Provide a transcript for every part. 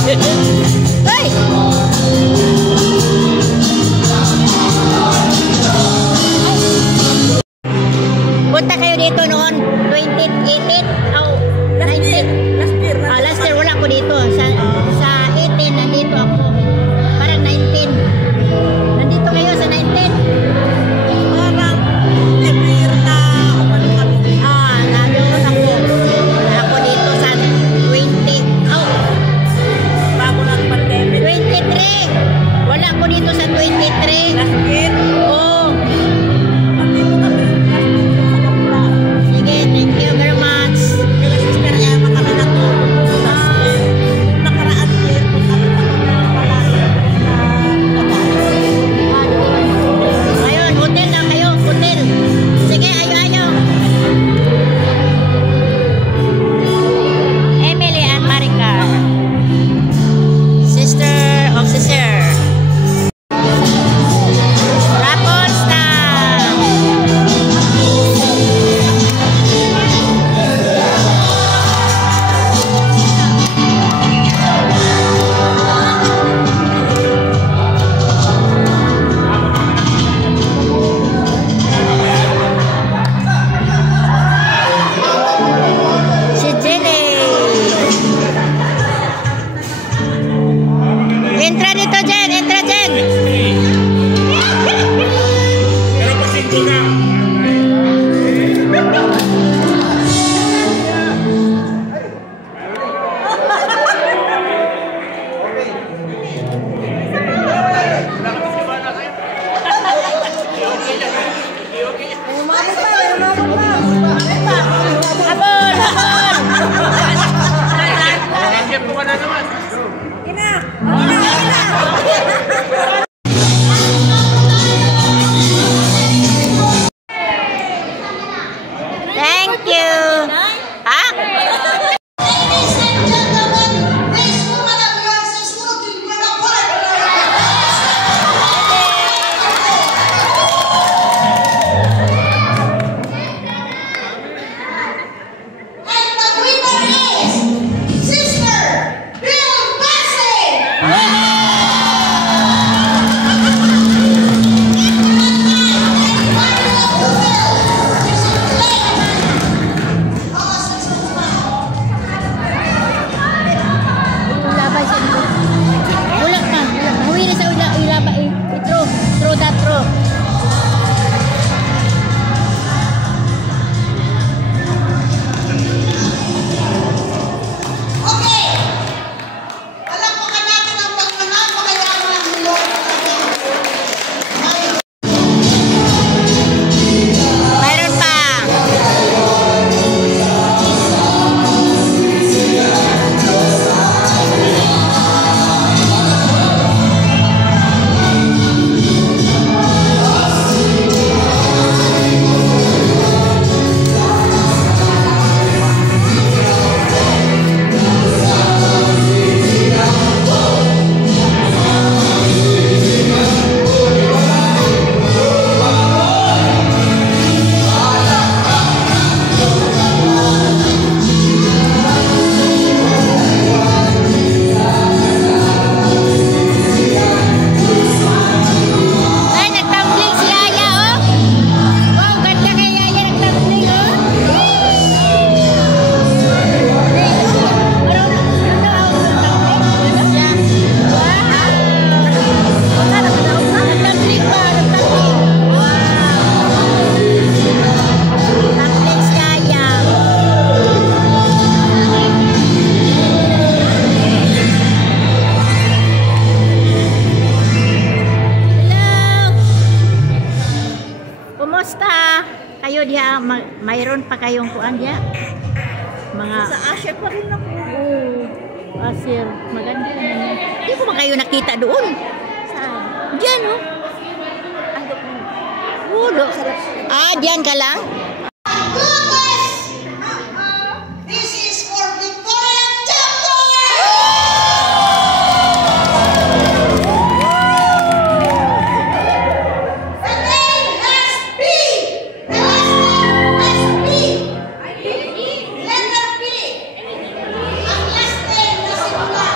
Hey! Punta kayo dito noon 2018 oh, 19 last year wala ko dito sa 18 nandito ako parang 19 nandito kayo sa 19 Parang every year na umano kami. nandun ako dito sa 20 Bago ng pandemic. 23 wala ko dito sa 23 Last year. Nandito kami. Sige, thank you very much. Kaya Sister Emma kami natulog po last year. Nakaraan year po kami na wala Ayun, hotel na kayo, hotel. Sige, ayo. Emily and Maricar. Sister of sister. Rapos na. Si Jenny. Entra dito, Jen. Entra, Jen. Pero pasingko na. Habol, habol. Nandiyan po ka na naman. Thank you. Ha? Ladies and gentlemen, this woman of yours is looking for a partner. And the winner is Sister Bill Bassett. Ulabay sa ito. Ulak na. Huwili sa ulabay. Throw that throw. Okay. Alam ko ka natin ang pagnanamo kaya mo ang milyon. Mayroon pa. Ay, nagtumbling si Yaya, oh. Wow, ganda kay Yaya nagtumbling, oh. Nagtumbling pa, nagtumbling. Wow. Nagtumbling si Yaya. Hello! Kumusta? Kayo diya, mayroon pa kayong kuan diya? Mga Sa Asher pa rin ako. Asir, maganda naman. Hindi ko ba kayo nakita doon? Saan? Diyan, oh. Ando po. Ulo. Diyan ka lang? Goodness! This is for Victoria Chamber! The name has B. The last name has B. Letter B. Ang last name na simula.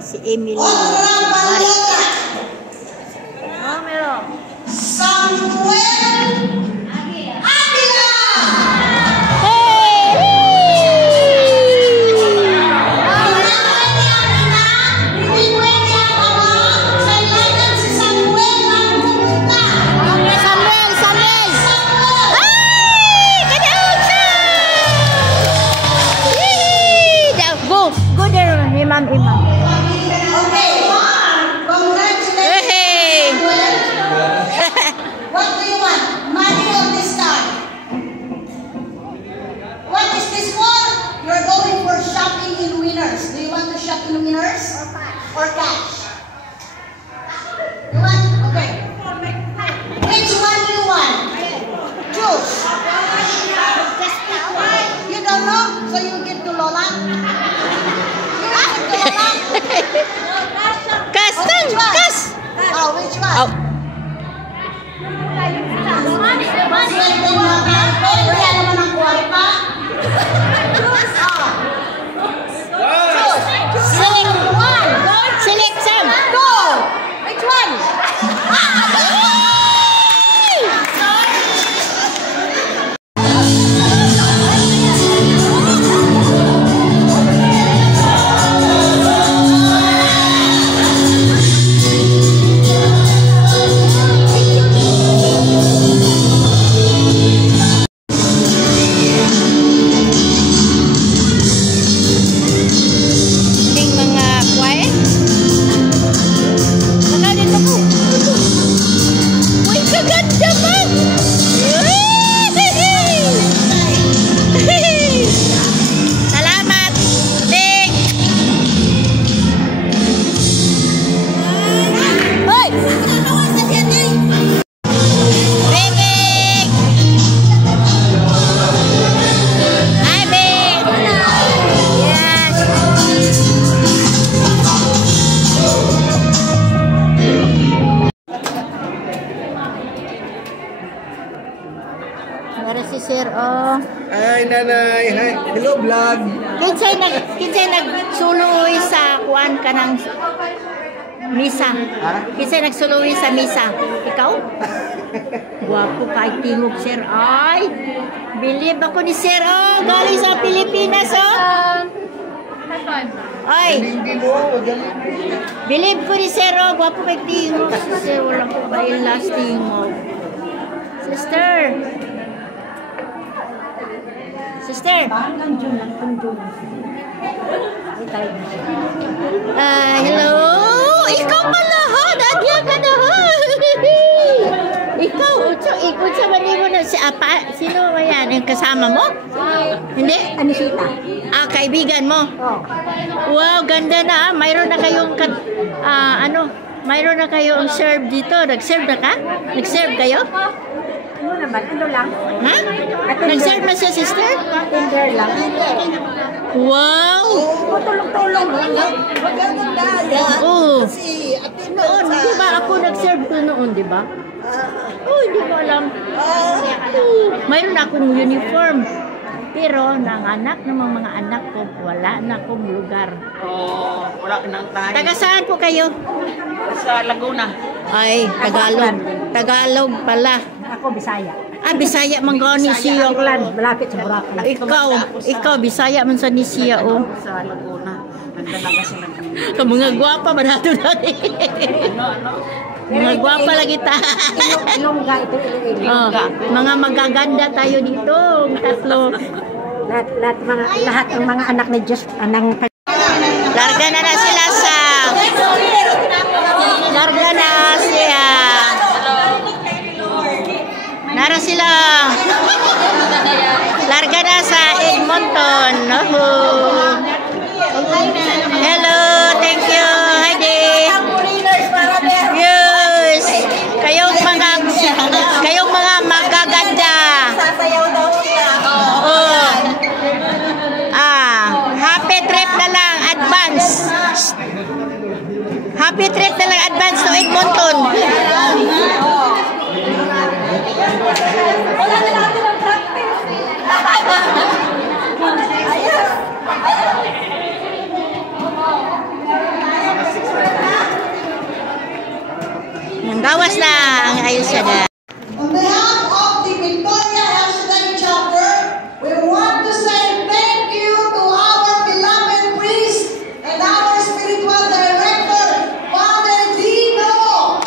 Si Emily. Otra patriota. Oh, meron. Samuel Aguila. Imam. Okay. Congratulations. Hey. What do you want? Money or this time? What is this for? You're going for shopping in Winners. Do you want to shop in Winners? Or cash? You want? Okay. Which one do you want? Choose. You don't know? So you give to Lola? Kastan, kas. Oh, which one? Oh. Swerte mo ang cellphone, wala naman ang kwarta. Select one. Select some. Go! Which one? Hi, nanay. Hi. Hello, vlog. Kinsay nagsuloy sa kuan kanang misa. Kinsay nagsuloy sa misa? Ikaw? Guwapo kay tingog, sir. Ay, believe ako ni sir. Oh, galing sa Pilipinas, oh. Ay, believe ko ni sir. Oh, guwapo kay tingog. Sir, walang ko ba yung last tingog? Sister. Hello. Ikaw pala ha. Dadya ka na ha. Ikaw. Ikot sa mo na si Apa. Sino ba yan? Yung kasama mo? Hindi? Anisita. Kaibigan mo? Wow, ganda na. Mayroon na kayong mayroon na kayong serve dito. Nag-serve na ka? Nag-serve kayo? Ano naman? Ano lang? Ha? Nag-serve na siya, sister? Tinder lang. Wow! Tulong-tulong lang. Oo. Noon, di ba ako nag-serve ko noon, di ba? Hindi ko alam. Mayroon akong uniform. Pero nanganak ng mga anak ko, wala na akong lugar. Wala nang tayo. Taga saan po kayo? Sa Laguna. Ay, Tagalog. Tagalog pala. Ako, Bisaya. Bisaya man ko ni siya. Malapit sa Boracay. Ikaw, Bisaya man sa ni siya, oh. Sa Laguna. Nagdalaga sila kami. Mga gwapa ba nato dati? Mga gwapa lagi ta. Ilongga ito. Mga magaganda tayo dito. Tatlo. Lahat ng mga anak ni Diyos. Larga na sila sa... Larga na siya. Nara sila. Larga na sa Edmonton. Hello, thank you. Heidi. Yes. Kayong mga magaganda. Happy trip na lang advance. Happy trip na lang advance to Edmonton. Wala na natin ang practice. Ayos. Gawas lang. Ayos siya na. On behalf of the Victoria Hashtag Chapter, we want to say thank you to our beloved priest and our spiritual director, Father Dino.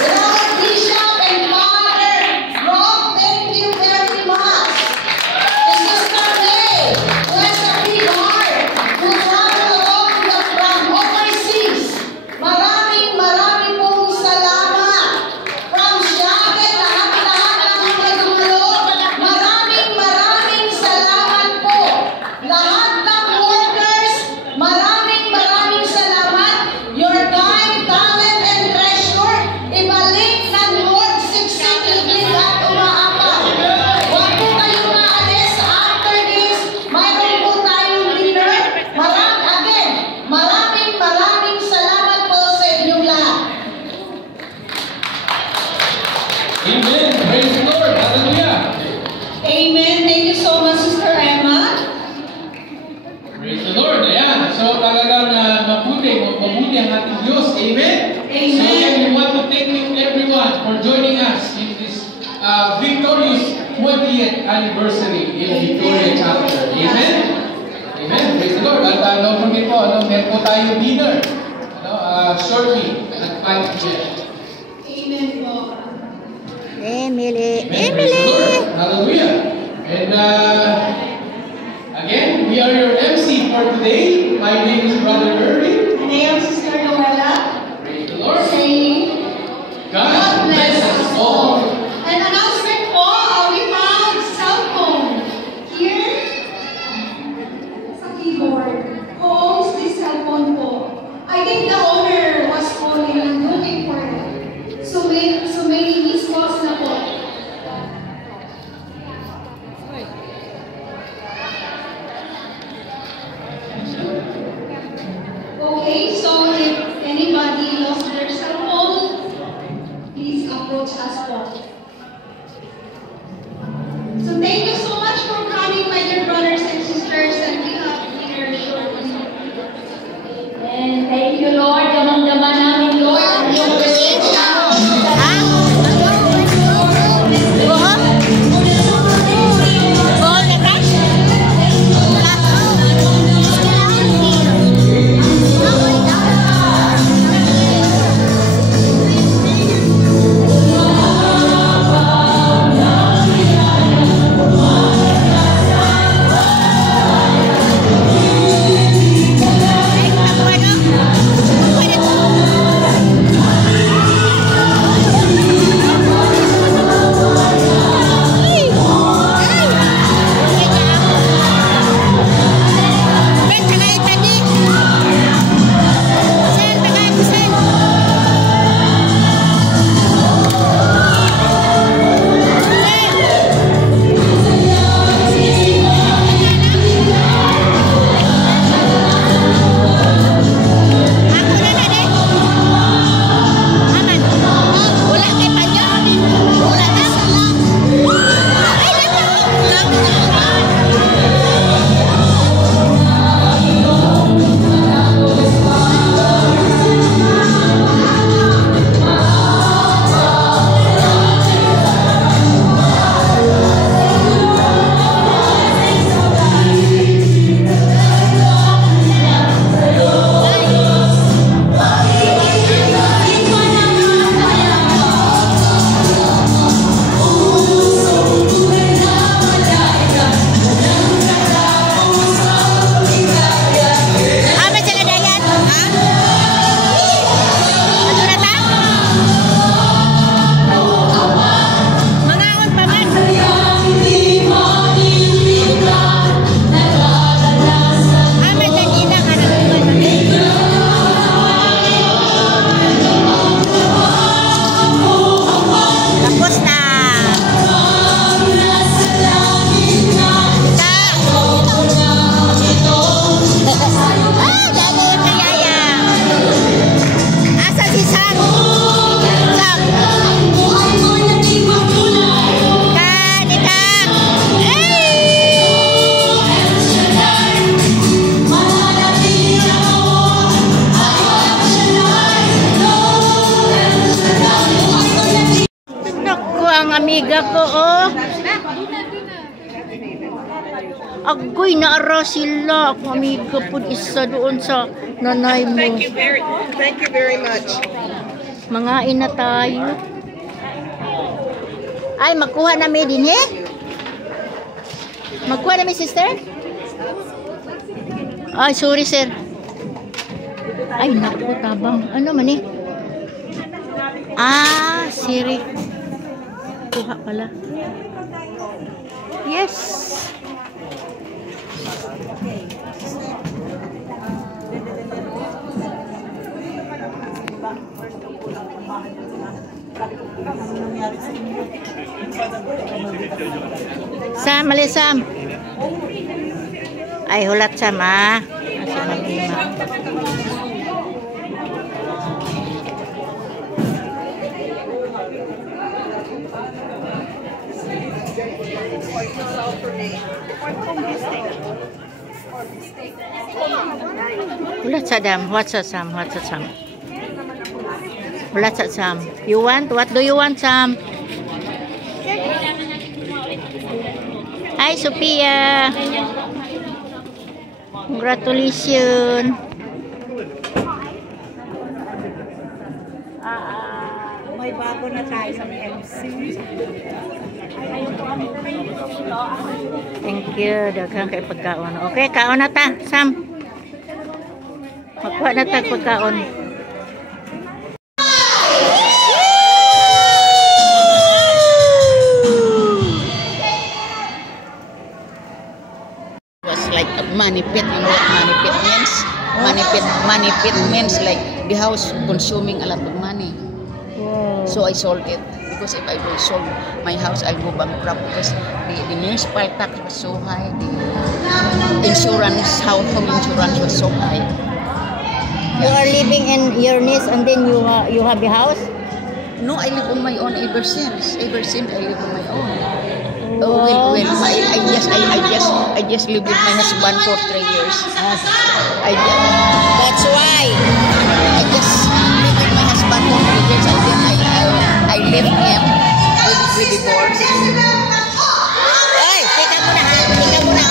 Beloved Bishop and Father Rob, thank you very much. And Sister May, who has a big heart, who traveled all from overseas. Maraming pong salamat. From Siaget, lahat-lahat ng mga dulo. Maraming salamat po. Lahat ng workers, maraming salamat. Your time, talent, and treasure, ibalik ng Lord significantly at umaabang. Huwag po kayong maalis after this. Mayroon po tayong dinner. Maraming salamat po sa inyong lahat. Amen. Praise the Lord. Hallelujah. Amen. Thank you so much, Sister Emma. Praise the Lord. Ayan. So talagang mabuti ang ating Diyos. Amen. Amen. So again, we want to thank you everyone for joining us in this victorious 20th anniversary in Victoria Chapter. Amen. Amen. Praise the Lord. At don't forget po, meron po tayo dinner shortly at 5 p.m. Amen po. Emily. Amen. Praise the Lord. Hallelujah. And again, we are your MC for today. My name is Brother Irving. And I am Sister Noella. Praise the Lord. Saying, God bless us all. an announcement po, we found cell phone here sa keyboard. Who owns this cell phone po? I think the owner was calling and looking for it. So many missed calls na po. Okay, so if anybody lost their cell phone, please approach us po. So thank you so much for coming, my dear brothers and sisters, and we have dinner shortly. And thank you, Lord. amiga ko, oh. Agoy, naara sila. Ako amiga po isa doon sa nanay mo. Thank you very much. Mga ina tayo. Ay, magkuha namin din, eh? Magkuha namin, sister? Ay, sorry, sir. Ay, naku, tabang. Ano man, eh? Ah, Siri. Kuha pala. Yes. Sam, mali Sam. Ay, hulat Sam, ah. Asa mag-ima. Hulat sa Sam. What's a Sam? What's a Sam? Hulat sa Sam. You want? What do you want, Sam? Hi, Sophia. Congratulations. May bago na tayo sa MC. Thank you. Daghang kay pagkaon. Okay, kaon na ta, Sam. Magkuha na ta pagkaon. Was like a money pit. You know what money pit means? Money pit means like the house consuming a lot of money. So I sold it because if I will sold my house, I'll go bankrupt because the municipal tax was so high. The insurance, home insurance was so high. You are living in your niece and then you have a house? No, I live on my own ever since. Ever since I live on my own. Oh, well, I just lived with my husband for 3 years. That's why. I just lived with my husband for 3 years and then I left him with divorce. Ay, teka muna ha. Teka muna.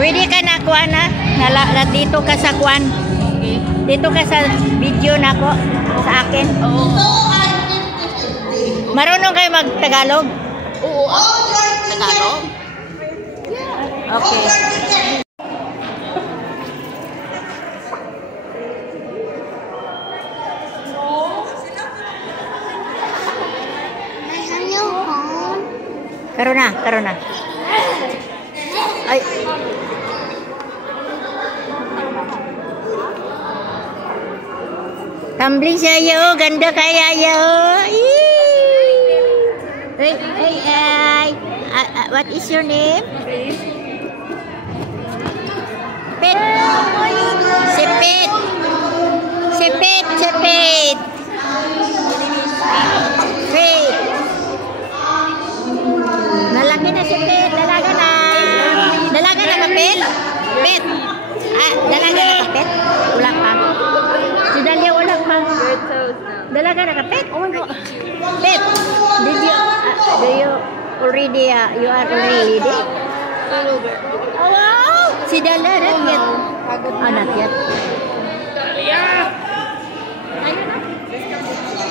Pwede ka na kuha na dito ka sa kuan. Dito ka sa video na ko sa akin. Oo. Marunong kayo mag-Tagalog? Oo. Tagalog? Okay. Karon na. Ay. Tumbling siya yo, ganda kaya yo. What is your name? Pet. Sepet. Pet. Nalaki na si Pet, dalaga na. Dalaga na ka Pet? Pet. Dalaga na ka Pet? Wala pa. Si Dalia wala pa. Dalaga na ka Pet? Oh my God. Pet, do you already, you are already ready? Oh wow! Si Dalia, not yet. Not yet.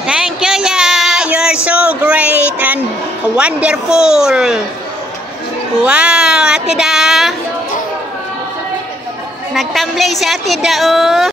Thank you, Ya. You are so great and wonderful. Wow, Ate Da. Nagtamblay si Ate Da, oh.